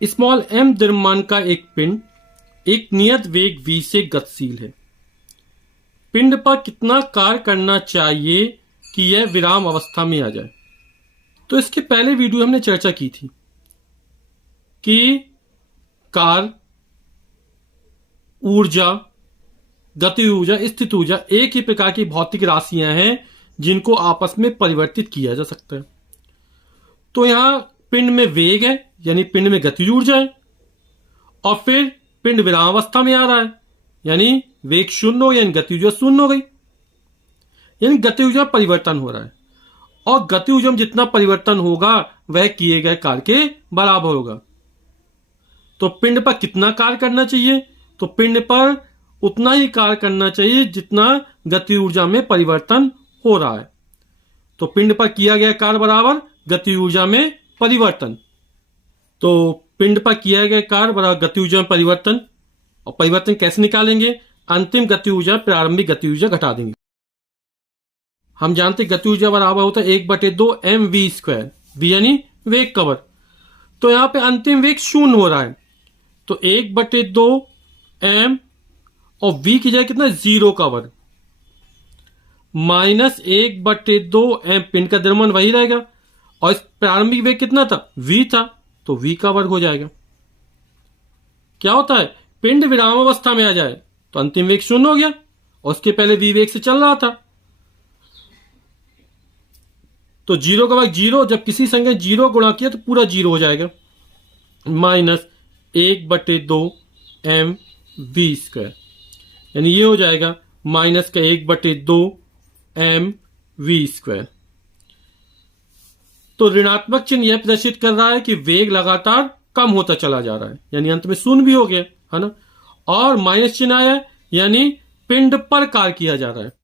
Small m द्रव्यमान का एक पिंड एक नियत वेग v से गतिशील है। पिंड पर कितना कार्य करना चाहिए कि यह विराम अवस्था में आ जाए। तो इसके पहले वीडियो हमने चर्चा की थी कि कार्य, ऊर्जा, गति ऊर्जा, स्थित ऊर्जा एक ही प्रकार की भौतिक राशियां हैं जिनको आपस में परिवर्तित किया जा सकता है। तो यहां पिंड में वेग है, यानी पिंड में गति ऊर्जा है, और फिर पिंड विराम अवस्था में आ रहा है, यानी वेग शून्य हो, यानी गति ऊर्जा शून्य हो गई, यानी गति ऊर्जा परिवर्तन हो रहा है। और गति ऊर्जा में जितना परिवर्तन होगा वह किए गए कार्य के बराबर होगा। तो पिंड पर कितना कार्य करना चाहिए? तो पिंड पर उतना ही कार्य करना चाहिए जितना गति ऊर्जा में परिवर्तन हो रहा है। तो पिंड पर किया गया कार्य बराबर गति ऊर्जा में परिवर्तन। तो पिंड पर किया गया कार्य बराबर गति ऊर्जा में परिवर्तन। और परिवर्तन कैसे निकालेंगे? अंतिम गति ऊर्जा प्रारंभिक गति ऊर्जा घटा देंगे। हम जानते गति ऊर्जा बराबर होता है 1/2 mv², v यानी वेग कवर। तो यहां पे अंतिम वेग शून्य हो रहा है, तो 1/2 m और v की जगह कितना 0 का वर्ग माइनस 1/2 m, पिंड का द्रव्यमान वही रहेगा, और इस प्रारंभिक वेग कितना था? v था, तो v का वर्ग हो जाएगा। क्या होता है? पिंड विराम अवस्था में आ जाए तो अंतिम वेग शून्य हो गया, और उसके पहले v वेग से चल रहा था, तो 0 का वर्ग 0, जब किसी संख्या 0 गुणा किया तो पूरा 0 हो जाएगा, माइनस 1/2 mv², यानी ये हो जाएगा माइनस का 1/2 mv²। तो ऋणात्मक चिन्ह यह प्रदर्शित कर रहा है कि वेग लगातार कम होता चला जा रहा है, यानी अंत में शून्य भी हो गया है ना, और माइनस चिन्ह आया यानी पिंड पर कार्य किया जा रहा है।